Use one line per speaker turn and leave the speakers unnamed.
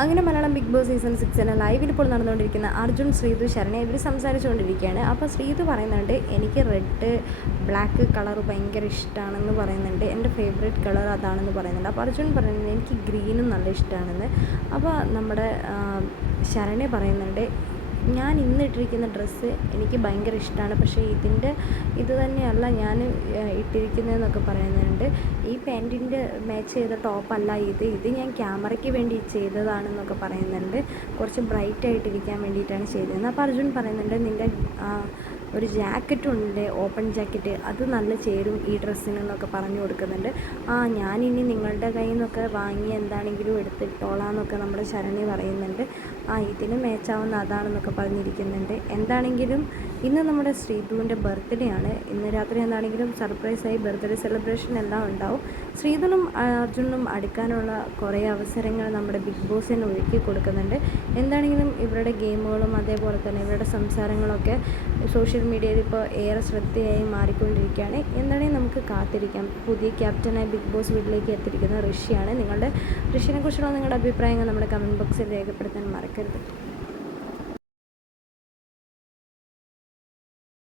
അങ്ങനെ Malayalam Bigg Boss season six എന്ന ലൈവിൽ ഇപ്പോൾ നടന്നുകൊണ്ടിരിക്കുന്ന അർജുൻ ശ്രീതു ശരണ ഇവർ സംസാരിച്ചുകൊണ്ടിരിക്കുകയാണ്. അപ്പോൾ ശ്രീതു പറയുന്നുണ്ട് എനിക്ക് റെഡ് ബ്ലാക്ക് കളർ ഭയങ്കര ഇഷ്ടമാണെന്ന് പറയുന്നുണ്ട്. എന്റെ ഫേവറേറ്റ് കളർ അതാണെന്ന് പറയുന്നുണ്ട്. അപ്പോൾ അർജുൻ പറയുന്നത് എനിക്ക് ഗ്രീനും നല്ല ഇഷ്ടമാണെന്ന് അപ്പോൾ നമ്മുടെ ശരണെ പറയുന്നുണ്ട് ഞാൻ ഇന്ന് ഇട്ടിരിക്കുന്ന ഡ്രസ്സ് എനിക്ക് ഭയങ്കര ഇഷ്ടമാണ് പക്ഷേ ഇതിന്റെ ഇത് തന്നെയല്ല ഞാൻ ഇട്ടിരിക്കുന്നതെന്നൊക്കെ പറയുന്നുണ്ട്. ഈ പാന്റിന്റെ മാച്ച് ചെയ്ത ടോപ്പല്ല ഇത്. ഇത് ഞാൻ ക്യാമറയ്ക്ക് വേണ്ടി ചെയ്തതാണെന്നൊക്കെ പറയുന്നുണ്ട്. കുറച്ച് ബ്രൈറ്റ് ആയിട്ടിരിക്കാൻ വേണ്ടിയിട്ടാണ് ചെയ്തതെന്ന്. അപ്പോൾ അർജുൻ പറയുന്നുണ്ട് നിന്റെ ഒരു ജാക്കറ്റും ഉണ്ട് ഓപ്പൺ ജാക്കറ്റ്. അത് നല്ല ചേരും ഈ ഡ്രസ്സിനെന്നൊക്കെ പറഞ്ഞു കൊടുക്കുന്നുണ്ട്. ആ ഞാനിനി നിങ്ങളുടെ കയ്യിൽ നിന്നൊക്കെ വാങ്ങി എന്താണെങ്കിലും എടുത്തിട്ടോളാം എന്നൊക്കെ നമ്മുടെ ശരണി പറയുന്നുണ്ട്. ആ ഇതിന് മേച്ചാവുന്ന അതാണെന്നൊക്കെ പറഞ്ഞിരിക്കുന്നുണ്ട്. എന്താണെങ്കിലും ഇന്ന് നമ്മുടെ ശ്രീധുവിന്റെ ബർത്ത്ഡേ ആണ്. ഇന്ന് രാത്രി എന്താണെങ്കിലും സർപ്രൈസായി ബർത്ത്ഡേ സെലിബ്രേഷൻ എല്ലാം ഉണ്ടാവും. ശ്രീധുനും അർജുനും അടുക്കാനുള്ള കുറേ അവസരങ്ങൾ നമ്മുടെ ബിഗ് ബോസിന് ഒരുക്കി കൊടുക്കുന്നുണ്ട്. എന്താണെങ്കിലും ഇവരുടെ ഗെയിമുകളും അതേപോലെ തന്നെ ഇവരുടെ സംസാരങ്ങളൊക്കെ സോഷ്യൽ മീഡിയയിൽ ഇപ്പോൾ ഏറെ ശ്രദ്ധയായി മാറിക്കൊണ്ടിരിക്കുകയാണ്. എന്താണെങ്കിൽ നമുക്ക് കാത്തിരിക്കാം. പുതിയ ക്യാപ്റ്റനായി ബിഗ് ബോസ് വീട്ടിലേക്ക് എത്തിയിരിക്കുന്ന ഋഷിയാണ് നിങ്ങളുടെ. ഋഷിനെ കുറിച്ചുള്ള നിങ്ങളുടെ അഭിപ്രായങ്ങൾ നമ്മുടെ കമന്റ് ബോക്സിൽ രേഖപ്പെടുത്താൻ മറക്കരുത്.